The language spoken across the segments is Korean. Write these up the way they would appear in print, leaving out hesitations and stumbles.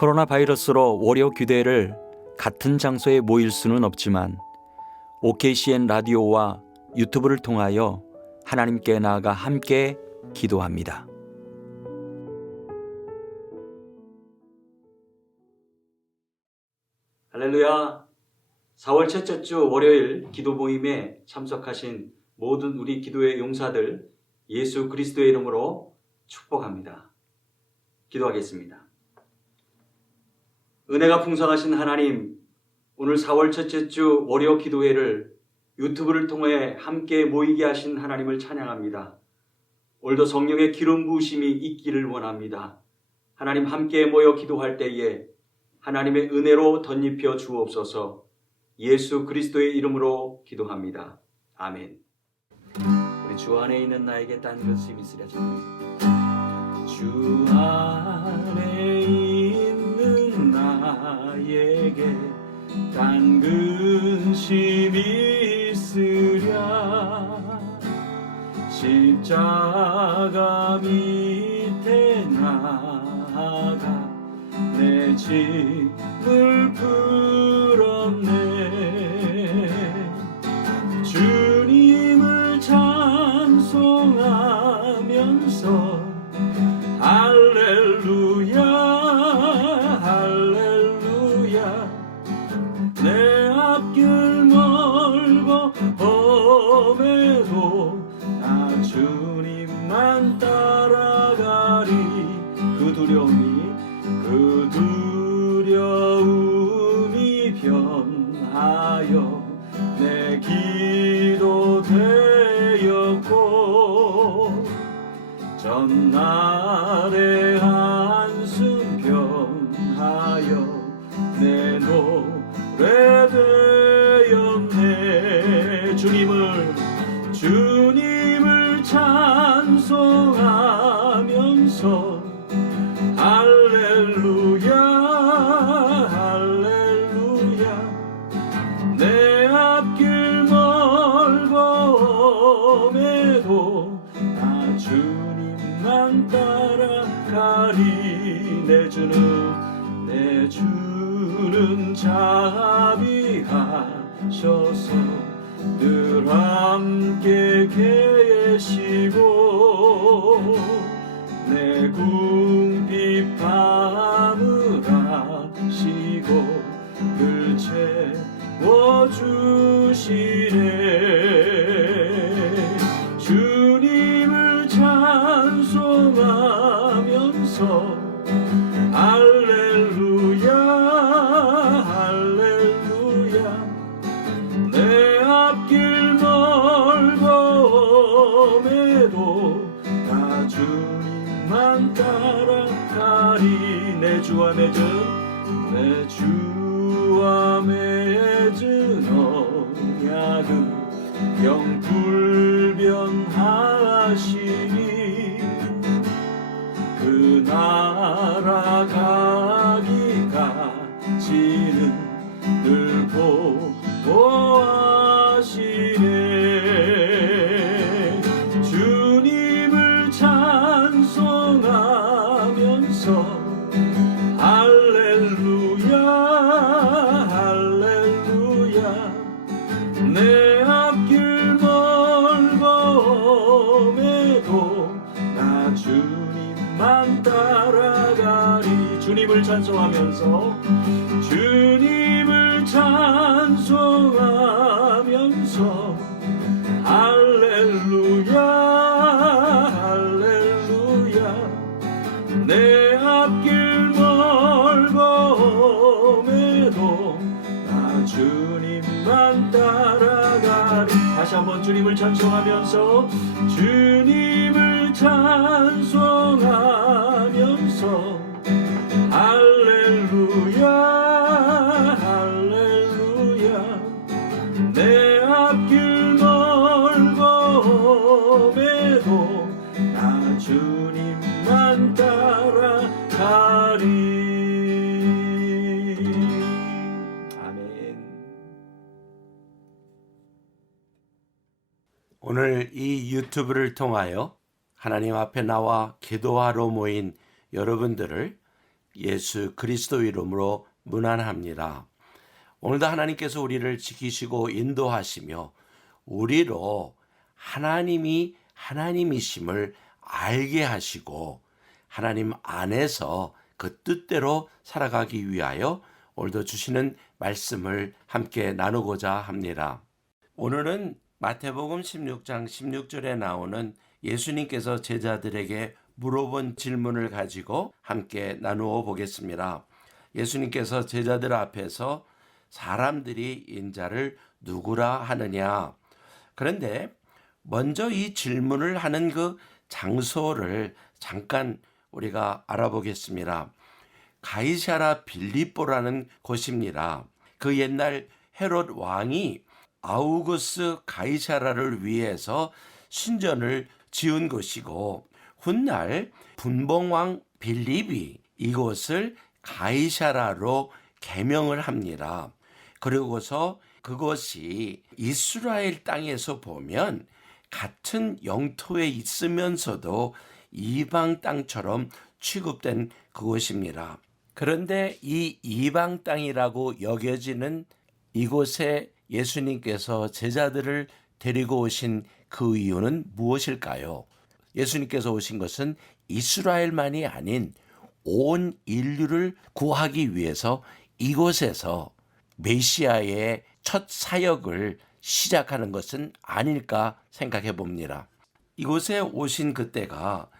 코로나 바이러스로 월요 교대를 같은 장소에 모일 수는 없지만 OKCN 라디오와 유튜브를 통하여 하나님께 나아가 함께 기도합니다. 할렐루야! 4월 첫째 주 월요일 기도 모임에 참석하신 모든 우리 기도의 용사들 예수 그리스도의 이름으로 축복합니다. 기도하겠습니다. 은혜가 풍성하신 하나님, 오늘 4월 첫째 주 월요 기도회를 유튜브를 통해 함께 모이게 하신 하나님을 찬양합니다. 오늘도 성령의 기름 부으심이 있기를 원합니다. 하나님 함께 모여 기도할 때에 하나님의 은혜로 덧입혀 주옵소서. 예수 그리스도의 이름으로 기도합니다. 아멘. 우리 주 안에 있는 나에게 딴 것이 있으랴. 주 안에 있는 나에게 딴 근심이 있으랴. 십자가 밑에 나가 내 짐을 풀었네. 주님을 찬송하면서 할렐루야 할렐루야. 내 앞길 멀고 험해도 나 주님만 따라가리. 그 두려움이 변하여 내 기도 되었고 전날의 한숨 변하여 내 노래 되었네. 주님을 찬송하면서 할렐루야 할렐루야. 내 앞길 멀고 험해도 나 주님만 따라가리. 내 주는 자비하셔서 늘 함께 계시고 내 궁핍함을 아시고 늘 채워주시네. 주님을 찬송하면서 할렐루야 할렐루야. 내 앞길 멀고 험해도 나 주님만 따라가리. 내 주와 맺은 언약은 영불변하시니 그 나라 가기까지는 늘 보호하시네. 주님을 찬송하면서 할렐루야 할렐루야. 내 앞길 멀고 험해도 나 주님만 따라가리. 주님을 찬송하면서 할렐루야 할렐루야. 내 앞길 멀고 험해도 나 주님만 따라가리. 다시 한번 주님을 찬송하면서 할렐루야 할렐루야. 내 앞길 멀고 험해도 나 주님만 따라가리. 아멘. 오늘 이 유튜브를 통하여 하나님 앞에 나와 기도하러 모인 여러분들을 예수 그리스도 이름으로 문안합니다. 오늘도 하나님께서 우리를 지키시고 인도하시며 우리로 하나님이 하나님이심을 알게 하시고 하나님 안에서 그 뜻대로 살아가기 위하여 오늘도 주시는 말씀을 함께 나누고자 합니다. 오늘은 마태복음 16장 16절에 나오는 예수님께서 제자들에게 물어본 질문을 가지고 함께 나누어 보겠습니다. 예수님께서 제자들 앞에서 사람들이 인자를 누구라 하느냐. 그런데 먼저 이 질문을 하는 그 장소를 잠깐 우리가 알아보겠습니다. 가이사랴 빌립보라는 곳입니다. 그 옛날 헤롯 왕이 아우구스 가이사랴를 위해서 신전을 지은 곳이고 훗날 분봉왕 빌립이 이곳을 가이사랴로 개명을 합니다. 그리고서 그것이 이스라엘 땅에서 보면 같은 영토에 있으면서도 이방 땅처럼 취급된 그곳입니다. 그런데 이 이방 땅이라고 여겨지는 이곳에 예수님께서 제자들을 데리고 오신 그 이유는 무엇일까요? 예수님께서 오신 것은 이스라엘만이 아닌 온 인류를 구하기 위해서 이곳에서 메시아의 첫 사역을 시작하는 것은 아닐까 생각해 봅니다. 이곳에 오신 그때가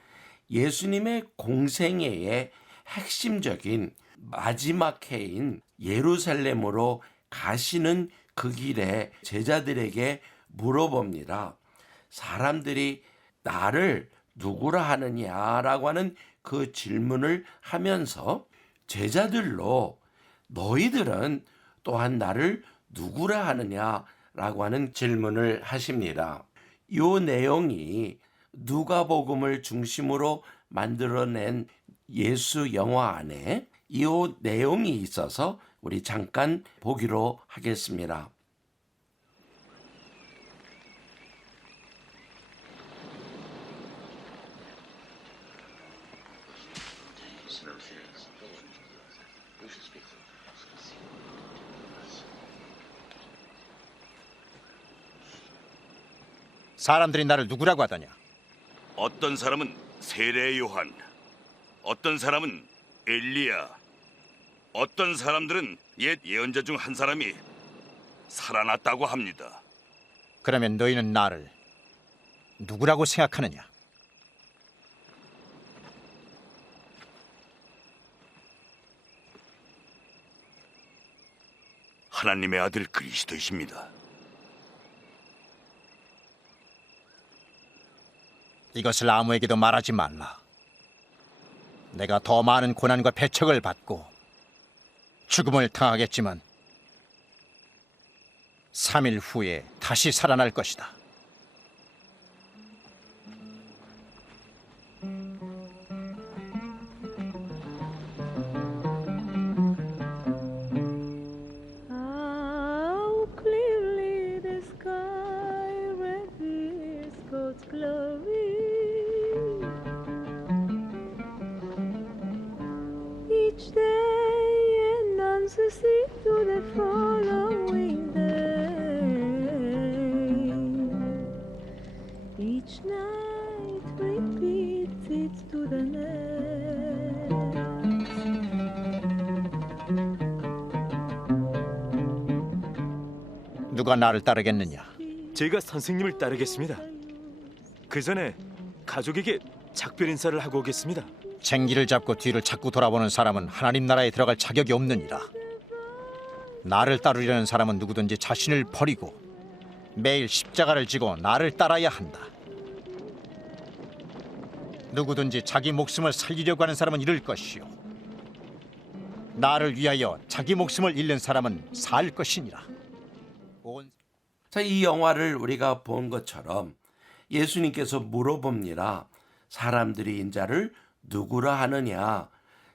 예수님의 공생애의 핵심적인 마지막 해인 예루살렘으로 가시는 그 길에 제자들에게 물어봅니다. 사람들이 나를 누구라 하느냐라고 하는 그 질문을 하면서 제자들로 너희들은 또한 나를 누구라 하느냐라고 하는 질문을 하십니다. 이 내용이 누가복음을 중심으로 만들어낸 예수 영화 안에 이 내용이 있어서 우리 잠깐 보기로 하겠습니다. 사람들이 나를 누구라고 하더냐? 어떤 사람은 세례 요한, 어떤 사람은 엘리야, 어떤 사람들은 옛 예언자 중 한 사람이 살아났다고 합니다. 그러면 너희는 나를 누구라고 생각하느냐? 하나님의 아들 그리스도이십니다. 이것을 아무에게도 말하지 말라. 내가 더 많은 고난과 배척을 받고 죽음을 당하겠지만 3일 후에 다시 살아날 것이다. How clearly the sky reveals God's glory. Each day announces it to the following day. Each night repeats it to the next. 누가 나를 따르겠느냐? 제가 선생님을 따르겠습니다. 그 전에 가족에게 작별 인사를 하고 오겠습니다. 쟁기를 잡고 뒤를 자꾸 돌아보는 사람은 하나님 나라에 들어갈 자격이 없느니라. 나를 따르려는 사람은 누구든지 자신을 버리고 매일 십자가를 지고 나를 따라야 한다. 누구든지 자기 목숨을 살리려고 하는 사람은 잃을 것이요 나를 위하여 자기 목숨을 잃는 사람은 살 것이니라. 자, 이 영화를 우리가 본 것처럼 예수님께서 물어봅니다. 사람들이 인자를 누구라 하느냐?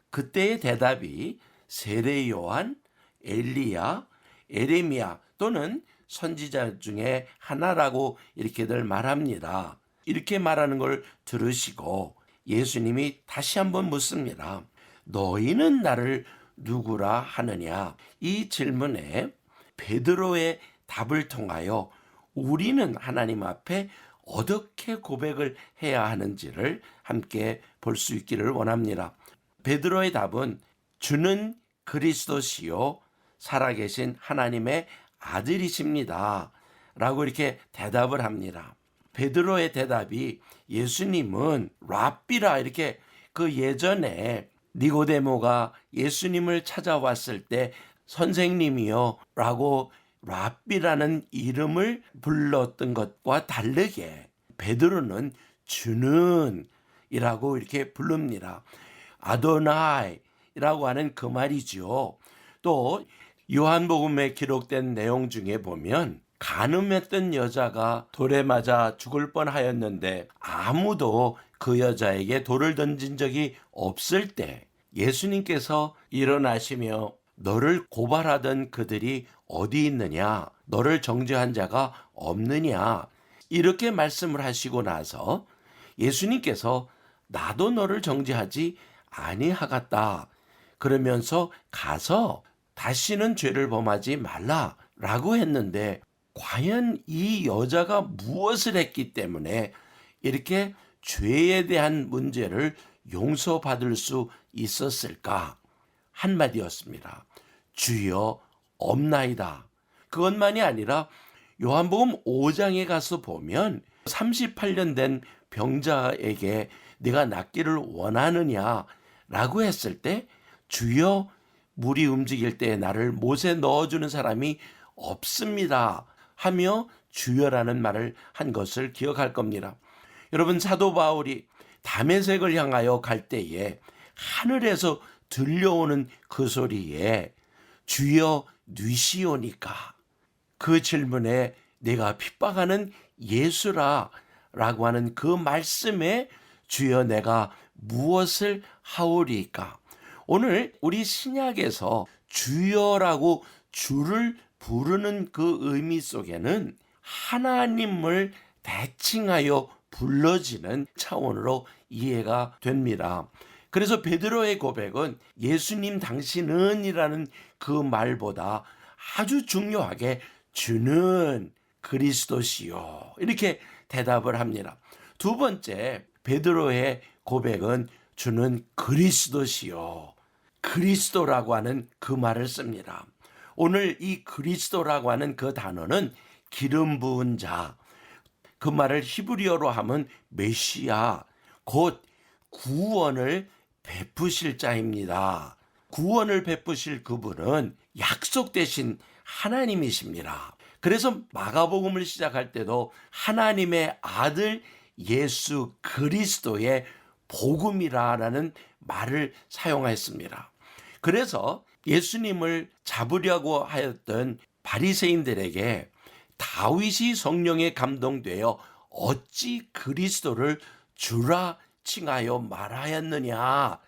그때의 대답이 세례 요한, 엘리야, 에레미야 또는 선지자 중에 하나라고 이렇게들 말합니다. 이렇게 말하는 걸 들으시고 예수님이 다시 한번 묻습니다. 너희는 나를 누구라 하느냐? 이 질문에 베드로의 답을 통하여 우리는 하나님 앞에 어떻게 고백을 해야 하는지를 함께 볼 수 있기를 원합니다. 베드로의 답은 주는 그리스도시요 살아계신 하나님의 아들이십니다 라고 이렇게 대답을 합니다. 베드로의 대답이 예수님은 랍비라 이렇게 그 예전에 니고데모가 예수님을 찾아왔을 때 선생님이요 라고 랍비라는 이름을 불렀던 것과 다르게 베드로는 주는 이라고 이렇게 부릅니다. 아도나이라고 하는 그 말이죠. 또 요한복음에 기록된 내용 중에 보면 간음했던 여자가 돌에 맞아 죽을 뻔하였는데 아무도 그 여자에게 돌을 던진 적이 없을 때 예수님께서 일어나시며 너를 고발하던 그들이 어디 있느냐? 너를 정죄한 자가 없느냐? 이렇게 말씀을 하시고 나서 예수님께서 나도 너를 정죄하지 아니하겠다. 그러면서 가서 다시는 죄를 범하지 말라라고 했는데 과연 이 여자가 무엇을 했기 때문에 이렇게 죄에 대한 문제를 용서받을 수 있었을까? 한마디였습니다. 주여 없나이다. 그것만이 아니라 요한복음 5장에 가서 보면 38년 된 병자에게 네가 낫기를 원하느냐라고 했을 때 주여 물이 움직일 때 나를 못에 넣어주는 사람이 없습니다 하며 주여라는 말을 한 것을 기억할 겁니다. 여러분 사도 바울이 다메섹을 향하여 갈 때에 하늘에서 들려오는 그 소리에 주여 뉘시오니까 그 질문에 내가 핍박하는 예수라 라고 하는 그 말씀에 주여 내가 무엇을 하오리까? 오늘 우리 신약에서 주여라고 주를 부르는 그 의미 속에는 하나님을 대칭하여 불러지는 차원으로 이해가 됩니다. 그래서 베드로의 고백은 예수님 당신은 이라는 그 말보다 아주 중요하게 주는 그리스도시요 이렇게 대답을 합니다. 두 번째 베드로의 고백은 주는 그리스도시요 그리스도라고 하는 그 말을 씁니다. 오늘 이 그리스도라고 하는 그 단어는 기름 부은 자, 그 말을 히브리어로 하면 메시아, 곧 구원을 베푸실 자입니다. 구원을 베푸실 그분은 약속되신 하나님이십니다. 그래서 마가복음을 시작할 때도 하나님의 아들 예수 그리스도의 복음이라는 말을 사용했습니다. 그래서 예수님을 잡으려고 하였던 바리새인들에게 다윗이 성령에 감동되어 어찌 그리스도를 주라 칭하여 말하였느냐라고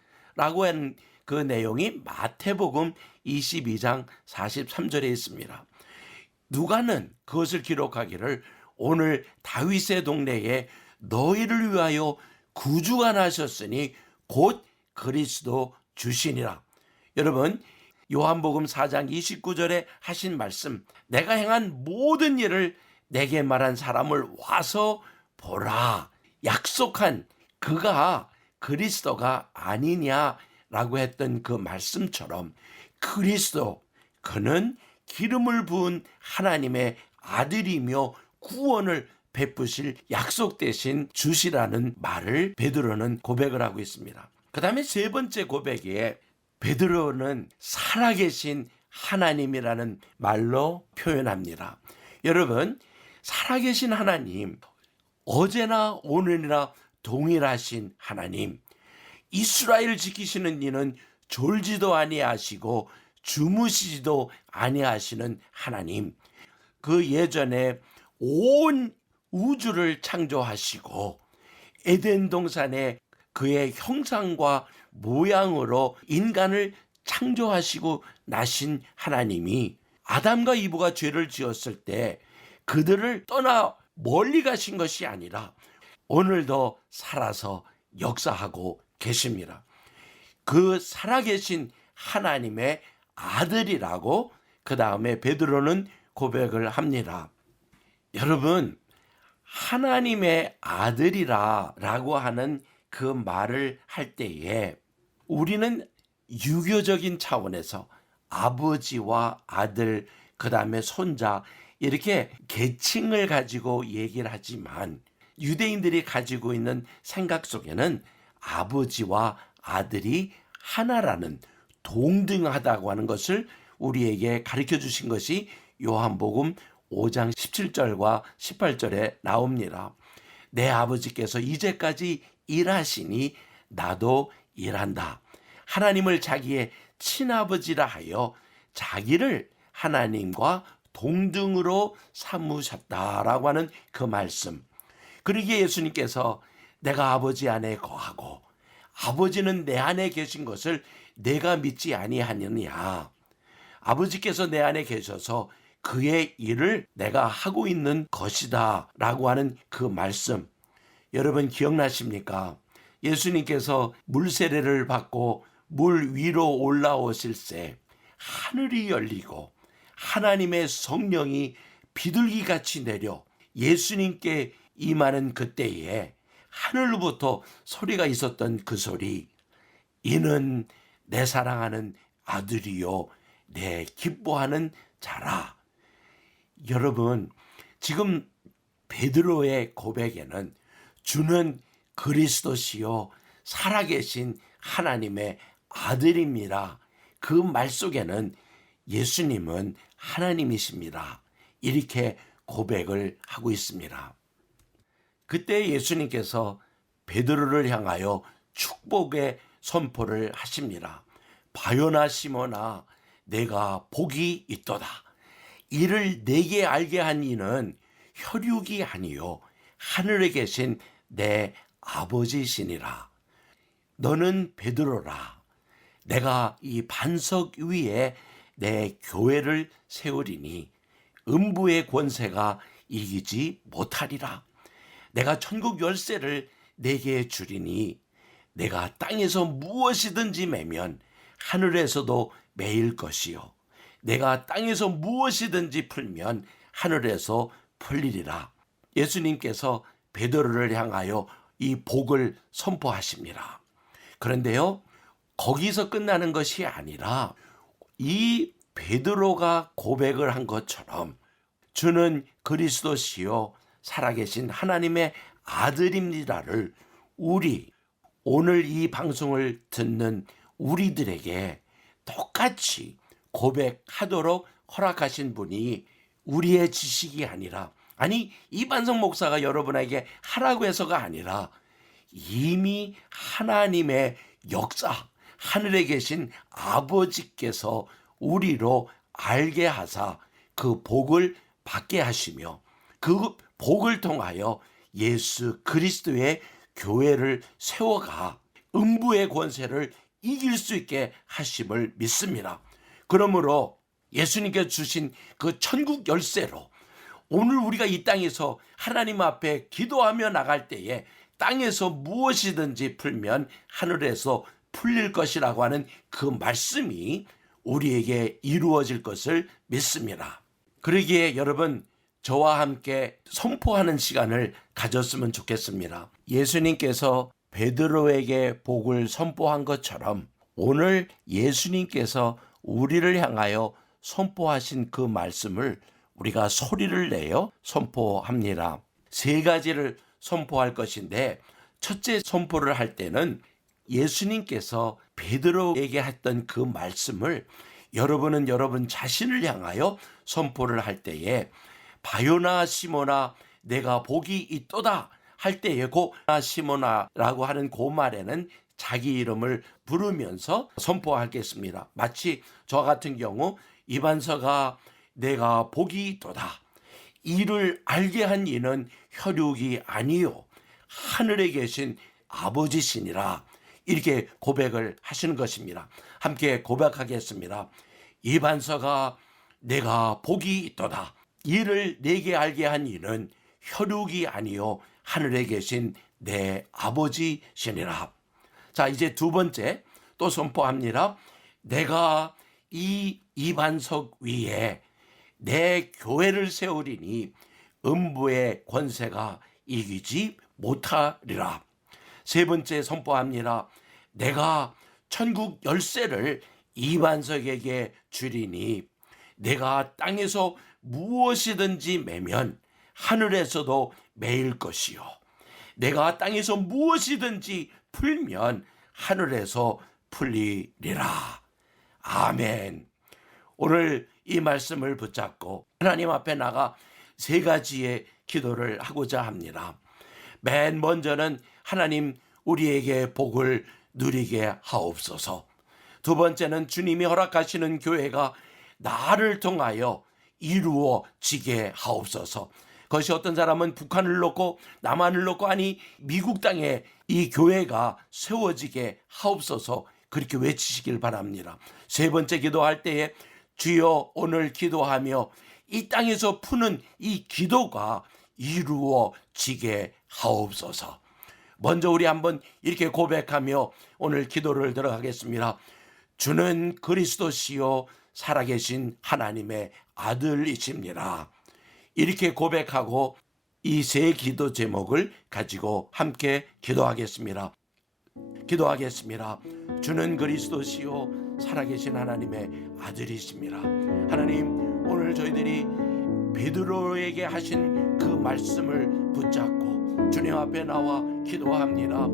한 그 내용이 마태복음 22장 43절에 있습니다. 누가는 그것을 기록하기를 오늘 다윗의 동네에 너희를 위하여 구주가 나셨으니 곧 그리스도 주시니라. 여러분 요한복음 4장 29절에 하신 말씀 내가 행한 모든 일을 내게 말한 사람을 와서 보라. 약속한 그가 그리스도가 아니냐라고 했던 그 말씀처럼 그리스도 그는 기름을 부은 하나님의 아들이며 구원을 베푸실 약속되신 주시라는 말을 베드로는 고백을 하고 있습니다. 그 다음에 세 번째 고백에 베드로는 살아계신 하나님이라는 말로 표현합니다. 여러분 살아계신 하나님 어제나 오늘이나 동일하신 하나님 이스라엘 지키시는 이는 졸지도 아니하시고 주무시지도 아니하시는 하나님 그 예전에 온 우주를 창조하시고 에덴 동산에 그의 형상과 모양으로 인간을 창조하시고 나신 하나님이 아담과 이브가 죄를 지었을 때 그들을 떠나 멀리 가신 것이 아니라 오늘도 살아서 역사하고 계십니다. 그 살아계신 하나님의 아들이라고 그 다음에 베드로는 고백을 합니다. 여러분, 하나님의 아들이라고 하는 그 말을 할 때에 우리는 유교적인 차원에서 아버지와 아들, 그 다음에 손자 이렇게 계층을 가지고 얘기를 하지만 유대인들이 가지고 있는 생각 속에는 아버지와 아들이 하나라는 동등하다고 하는 것을 우리에게 가르쳐 주신 것이 요한복음 5장 17절과 18절에 나옵니다. 내 아버지께서 이제까지 일하시니 나도 일한다. 하나님을 자기의 친아버지라 하여 자기를 하나님과 동등으로 삼으셨다라고 하는 그 말씀. 그러기에 예수님께서 내가 아버지 안에 거하고 아버지는 내 안에 계신 것을 내가 믿지 아니하느냐. 아버지께서 내 안에 계셔서 그의 일을 내가 하고 있는 것이다 라고 하는 그 말씀. 여러분 기억나십니까? 예수님께서 물세례를 받고 물 위로 올라오실 때 하늘이 열리고 하나님의 성령이 비둘기같이 내려 예수님께 임하는 그때에 하늘로부터 소리가 있었던 그 소리. 이는 내 사랑하는 아들이요 내 기뻐하는 자라. 여러분, 지금 베드로의 고백에는 주는 그리스도시요 살아계신 하나님의 아들입니다. 그 말 속에는 예수님은 하나님이십니다. 이렇게 고백을 하고 있습니다. 그때 예수님께서 베드로를 향하여 축복의 선포를 하십니다. 바요나 시몬아 내가 복이 있도다. 이를 내게 알게 한 이는 혈육이 아니요 하늘에 계신 내 아버지시니라. 너는 베드로라. 내가 이 반석 위에 내 교회를 세우리니 음부의 권세가 이기지 못하리라. 내가 천국 열쇠를 내게 주리니 내가 땅에서 무엇이든지 매면 하늘에서도 매일 것이요 내가 땅에서 무엇이든지 풀면 하늘에서 풀리리라. 예수님께서 베드로를 향하여 이 복을 선포하십니다. 그런데요, 거기서 끝나는 것이 아니라 이 베드로가 고백을 한 것처럼 주는 그리스도시요 살아계신 하나님의 아들입니다를 우리 오늘 이 방송을 듣는 우리들에게 똑같이 고백하도록 허락하신 분이 우리의 지식이 아니라, 아니 이반석 목사가 여러분에게 하라고 해서가 아니라 이미 하나님의 역사, 하늘에 계신 아버지께서 우리로 알게 하사 그 복을 받게 하시며 그 복을 통하여 예수 그리스도의 교회를 세워가 음부의 권세를 이길 수 있게 하심을 믿습니다. 그러므로 예수님께 주신 그 천국 열쇠로 오늘 우리가 이 땅에서 하나님 앞에 기도하며 나갈 때에 땅에서 무엇이든지 풀면 하늘에서 풀릴 것이라고 하는 그 말씀이 우리에게 이루어질 것을 믿습니다. 그러기에 여러분, 저와 함께 선포하는 시간을 가졌으면 좋겠습니다. 예수님께서 베드로에게 복을 선포한 것처럼 오늘 예수님께서 우리를 향하여 선포하신 그 말씀을 우리가 소리를 내어 선포합니다. 세 가지를 선포할 것인데, 첫째 선포를 할 때는 예수님께서 베드로에게 했던 그 말씀을 여러분은 여러분 자신을 향하여 선포를 할 때에 바요나 시모나 내가 복이 있도다 할 때에 고나 시모나라고 하는 그 말에는 자기 이름을 부르면서 선포하겠습니다. 마치 저 같은 경우 이반서가 내가 복이 있도다. 이를 알게 한 이는 혈육이 아니요 하늘에 계신 아버지시니라. 이렇게 고백을 하시는 것입니다. 함께 고백하겠습니다. 이반서가 내가 복이 있도다. 이를 내게 알게 한 이는 혈육이 아니요 하늘에 계신 내 아버지시니라. 자, 이제 두 번째 또 선포합니다. 내가 이 이반석 위에 내 교회를 세우리니 음부의 권세가 이기지 못하리라. 세 번째 선포합니다. 내가 천국 열쇠를 이반석에게 주리니 내가 땅에서 무엇이든지 매면 하늘에서도 매일 것이요 내가 땅에서 무엇이든지 풀면 하늘에서 풀리리라. 아멘. 오늘 이 말씀을 붙잡고 하나님 앞에 나가 세 가지의 기도를 하고자 합니다. 맨 먼저는 하나님 우리에게 복을 누리게 하옵소서. 두 번째는 주님이 허락하시는 교회가 나를 통하여 이루어지게 하옵소서. 그것이 어떤 사람은 북한을 놓고 남한을 놓고 아니 미국 땅에 이 교회가 세워지게 하옵소서 그렇게 외치시길 바랍니다. 세 번째 기도할 때에 주여 오늘 기도하며 이 땅에서 푸는 이 기도가 이루어지게 하옵소서. 먼저 우리 한번 이렇게 고백하며 오늘 기도를 들어가겠습니다. 주는 그리스도시요 살아계신 하나님의 아들이십니다. 이렇게 고백하고 이 세 기도 제목을 가지고 함께 기도하겠습니다. 기도하겠습니다. 주는 그리스도시요 살아계신 하나님의 아들이십니다. 하나님 오늘 저희들이 베드로에게 하신 그 말씀을 붙잡고 주님 앞에 나와 기도합니다.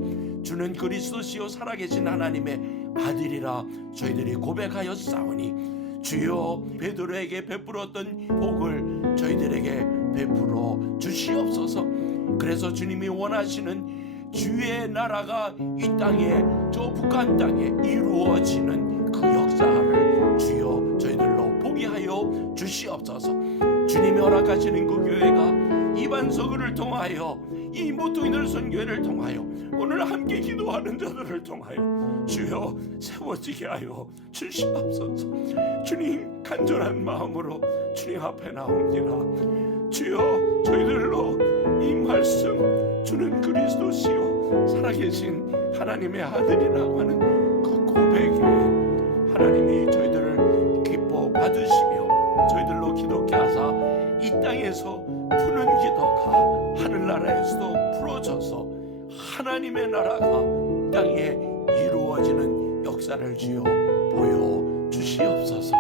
주는 그리스도시요 살아계신 하나님의 아들이라 저희들이 고백하여 싸우니 주여 베드로에게 베풀었던 복을 저희들에게 베풀어 주시옵소서. 그래서 주님이 원하시는 주의 나라가 이 땅에 저 북한 땅에 이루어지는 그 역사를 주여 저희들로 보게 하여 주시옵소서. 주님이 허락하시는 그 교회가 이반석을 통하여 이 모퉁이들 선교회를 통하여 오늘 함께 기도하는 자들을 통하여 주여 세워지게 하여 주시옵소서. 주님 간절한 마음으로 주님 앞에 나옵니다. 주여 저희들로 이 말씀 주는 그리스도시요 살아계신 하나님의 아들이라고 하는 그 고백에 하나님이 저희들을 기뻐 받으시며 저희들로 기독케 하사 이 땅에서 푸는 기도가 하늘나라에서도 풀어져서 하나님의 나라가 땅에 이루어지는 역사를 주여 보여주시옵소서.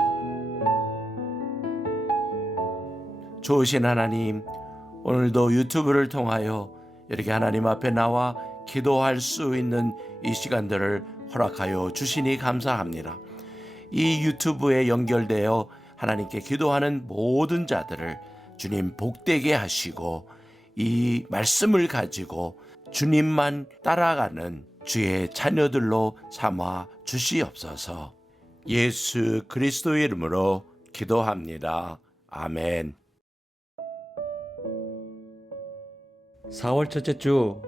좋으신 하나님, 오늘도 유튜브를 통하여 이렇게 하나님 앞에 나와 기도할 수 있는 이 시간들을 허락하여 주시니 감사합니다. 이 유튜브에 연결되어 하나님께 기도하는 모든 자들을 주님 복되게 하시고 이 말씀을 가지고 주님만 따라가는 주의 자녀들로 삼아 주시옵소서. 예수 그리스도의 이름으로 기도합니다. 아멘. 4월 첫째 주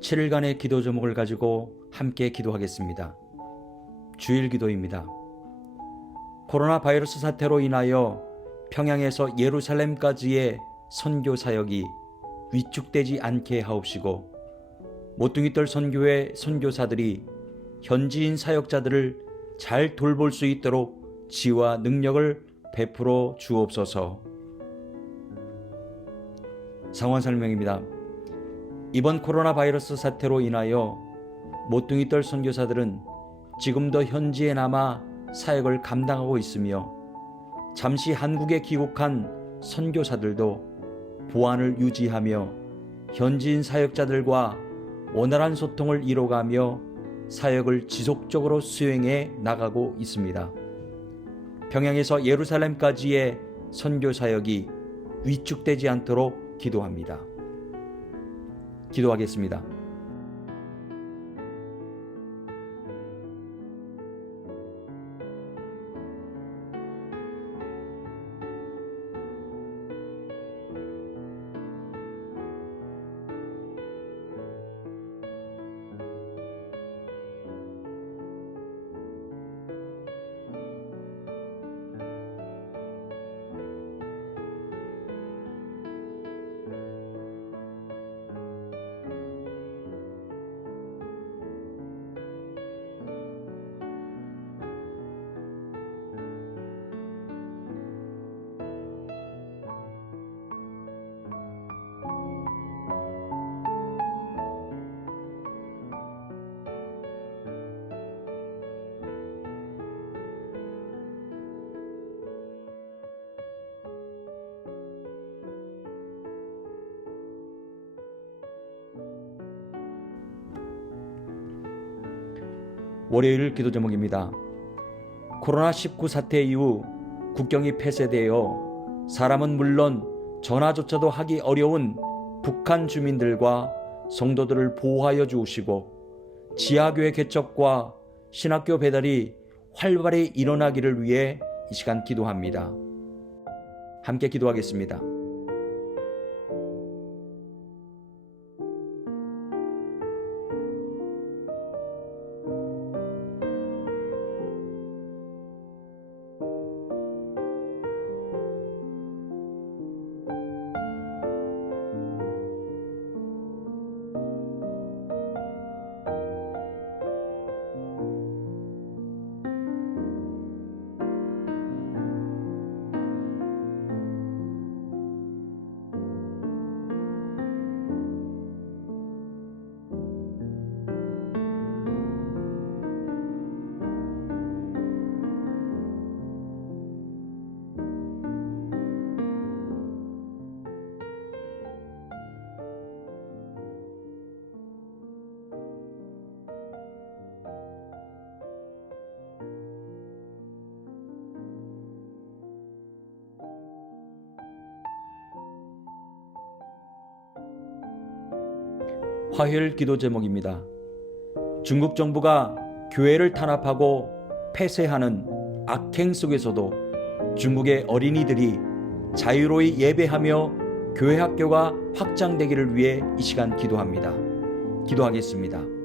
7일간의 기도 제목을 가지고 함께 기도하겠습니다. 주일 기도입니다. 코로나 바이러스 사태로 인하여 평양에서 예루살렘까지의 선교 사역이 위축되지 않게 하옵시고 모퉁이떨 선교회 선교사들이 현지인 사역자들을 잘 돌볼 수 있도록 지혜와 능력을 베풀어 주옵소서. 상황 설명입니다. 이번 코로나 바이러스 사태로 인하여 모퉁이떨 선교사들은 지금도 현지에 남아 사역을 감당하고 있으며 잠시 한국에 귀국한 선교사들도 보안을 유지하며 현지인 사역자들과 원활한 소통을 이뤄가며 사역을 지속적으로 수행해 나가고 있습니다. 평양에서 예루살렘까지의 선교 사역이 위축되지 않도록 기도합니다. 기도하겠습니다. 월요일 기도 제목입니다. 코로나19 사태 이후 국경이 폐쇄되어 사람은 물론 전화조차도 하기 어려운 북한 주민들과 성도들을 보호하여 주시고 지하교회 개척과 신학교 배달이 활발히 일어나기를 위해 이 시간 기도합니다. 함께 기도하겠습니다. 화요일 기도 제목입니다. 중국 정부가 교회를 탄압하고 폐쇄하는 악행 속에서도 중국의 어린이들이 자유로이 예배하며 교회 학교가 확장되기를 위해 이 시간 기도합니다. 기도하겠습니다.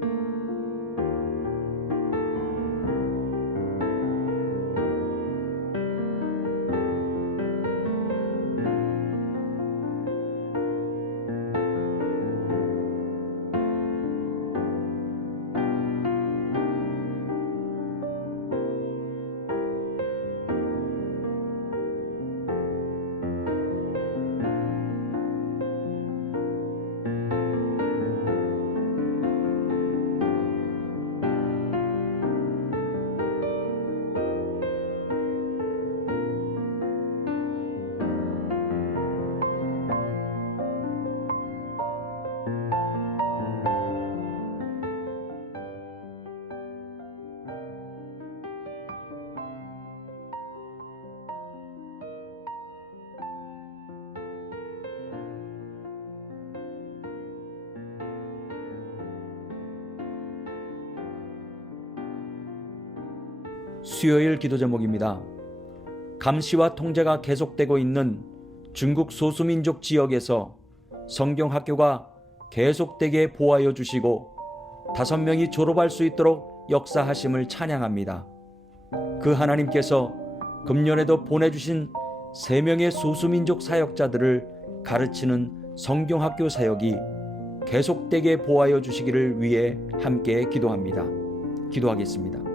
수요일 기도 제목입니다. 감시와 통제가 계속되고 있는 중국 소수민족 지역에서 성경학교가 계속되게 보호하여 주시고 5명이 졸업할 수 있도록 역사하심을 찬양합니다. 그 하나님께서 금년에도 보내주신 3명의 소수민족 사역자들을 가르치는 성경학교 사역이 계속되게 보호하여 주시기를 위해 함께 기도합니다. 기도하겠습니다.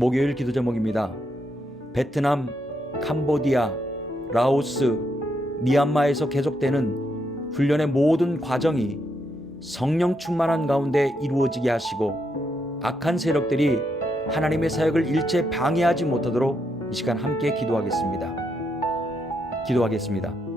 목요일 기도 제목입니다. 베트남, 캄보디아, 라오스, 미얀마에서 계속되는 훈련의 모든 과정이 성령 충만한 가운데 이루어지게 하시고 악한 세력들이 하나님의 사역을 일체 방해하지 못하도록 이 시간 함께 기도하겠습니다. 기도하겠습니다.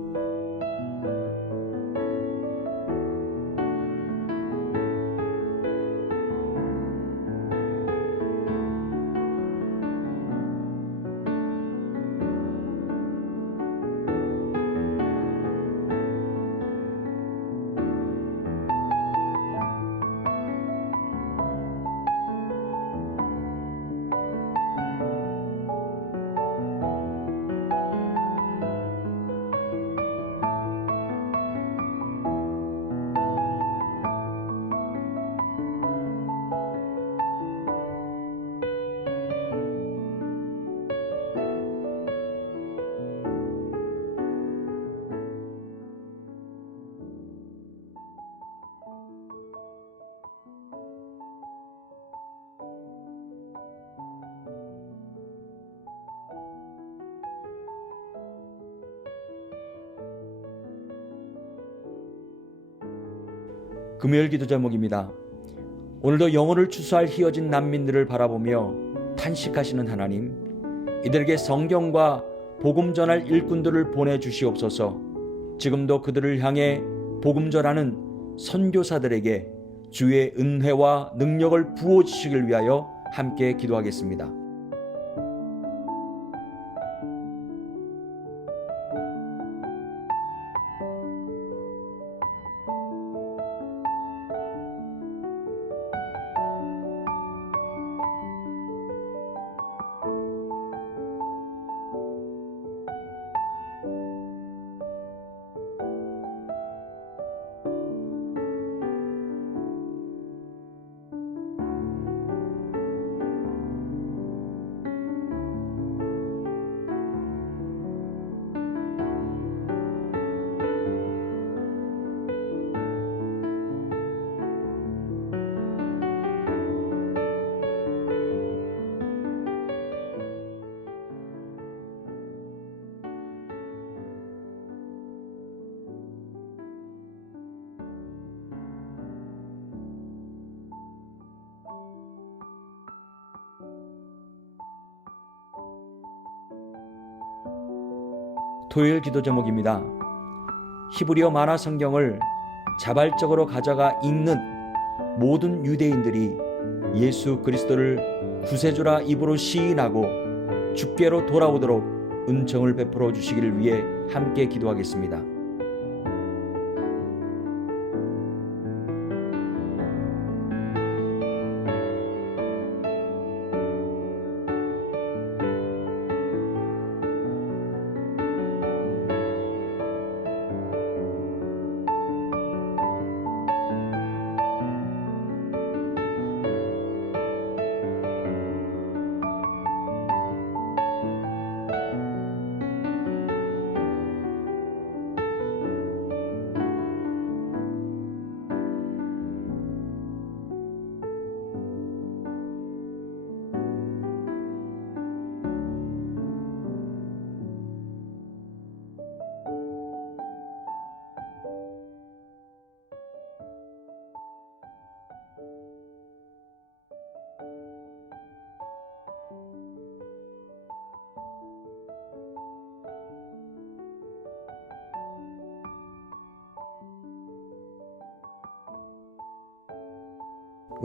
금요일 기도 제목입니다. 오늘도 영혼을 추수할 희어진 난민들을 바라보며 탄식하시는 하나님, 이들에게 성경과 복음 전할 일꾼들을 보내주시옵소서. 지금도 그들을 향해 복음 전하는 선교사들에게 주의 은혜와 능력을 부어주시길 위하여 함께 기도하겠습니다. 토요일 기도 제목입니다. 히브리어 만화 성경을 자발적으로 가져가 읽는 모든 유대인들이 예수 그리스도를 구세주라 입으로 시인하고 주께로 돌아오도록 은총을 베풀어 주시기를 위해 함께 기도하겠습니다.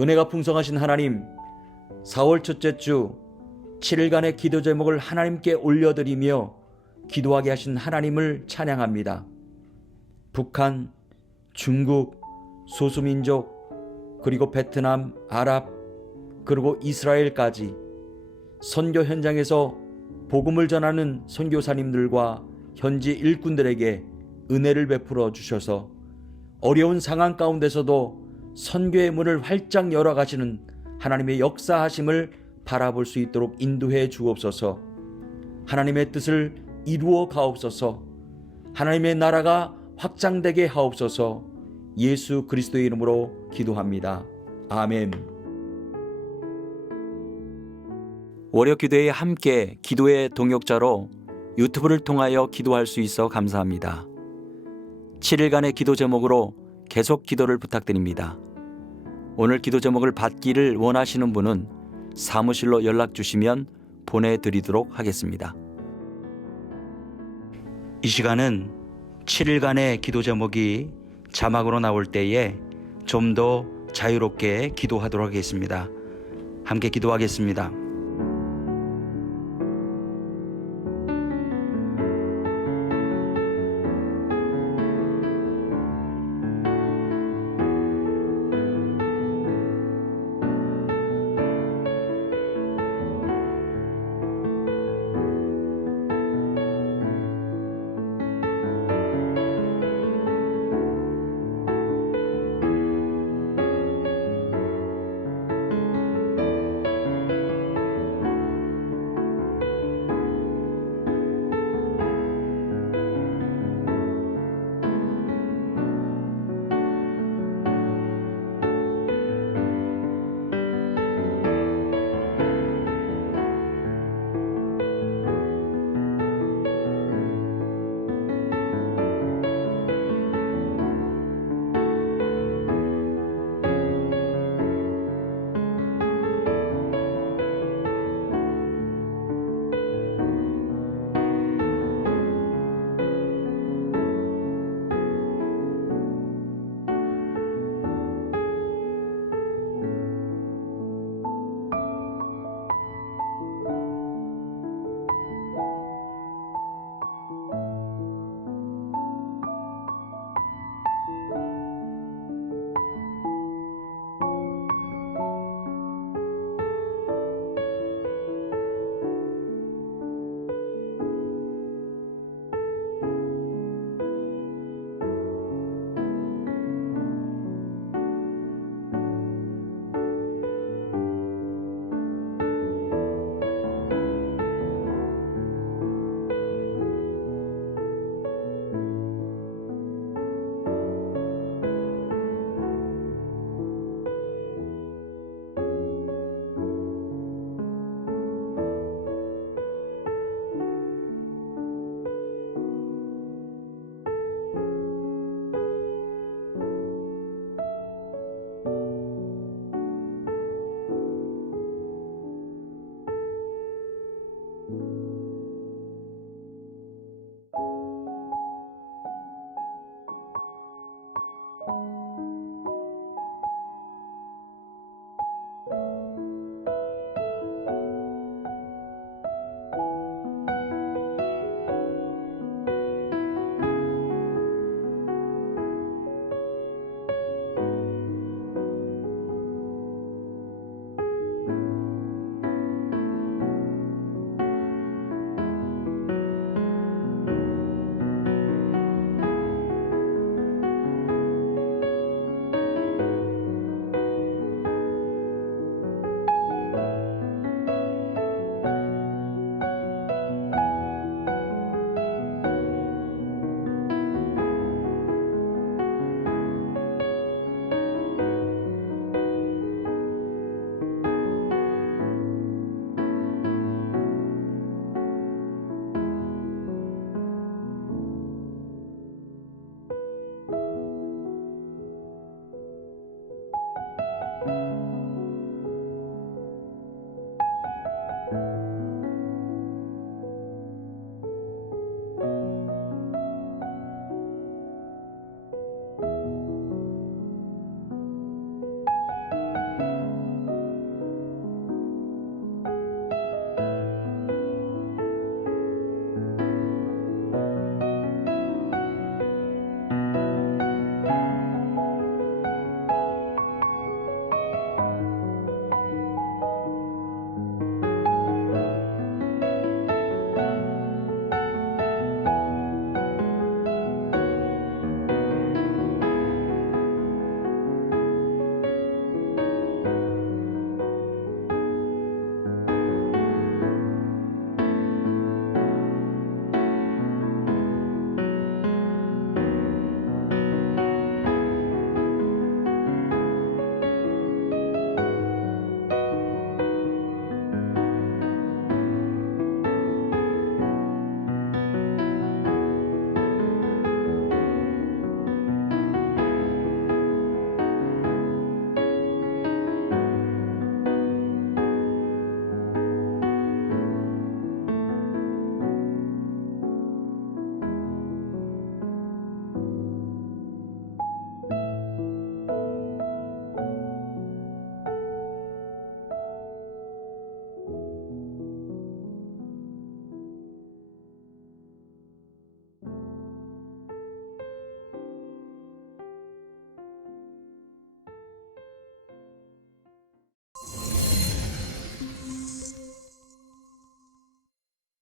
은혜가 풍성하신 하나님, 4월 첫째 주 7일간의 기도 제목을 하나님께 올려드리며 기도하게 하신 하나님을 찬양합니다. 북한, 중국, 소수민족, 그리고 베트남, 아랍, 그리고 이스라엘까지 선교 현장에서 복음을 전하는 선교사님들과 현지 일꾼들에게 은혜를 베풀어 주셔서 어려운 상황 가운데서도 선교의 문을 활짝 열어가시는 하나님의 역사하심을 바라볼 수 있도록 인도해 주옵소서. 하나님의 뜻을 이루어 가옵소서. 하나님의 나라가 확장되게 하옵소서. 예수 그리스도의 이름으로 기도합니다. 아멘. 월요기도에 함께 기도의 동역자로 유튜브를 통하여 기도할 수 있어 감사합니다. 7일간의 기도 제목으로 계속 기도를 부탁드립니다. 오늘 기도 제목을 받기를 원하시는 분은 사무실로 연락 주시면 보내드리도록 하겠습니다. 이 시간은 7일간의 기도 제목이 자막으로 나올 때에 좀 더 자유롭게 기도하도록 하겠습니다. 함께 기도하겠습니다.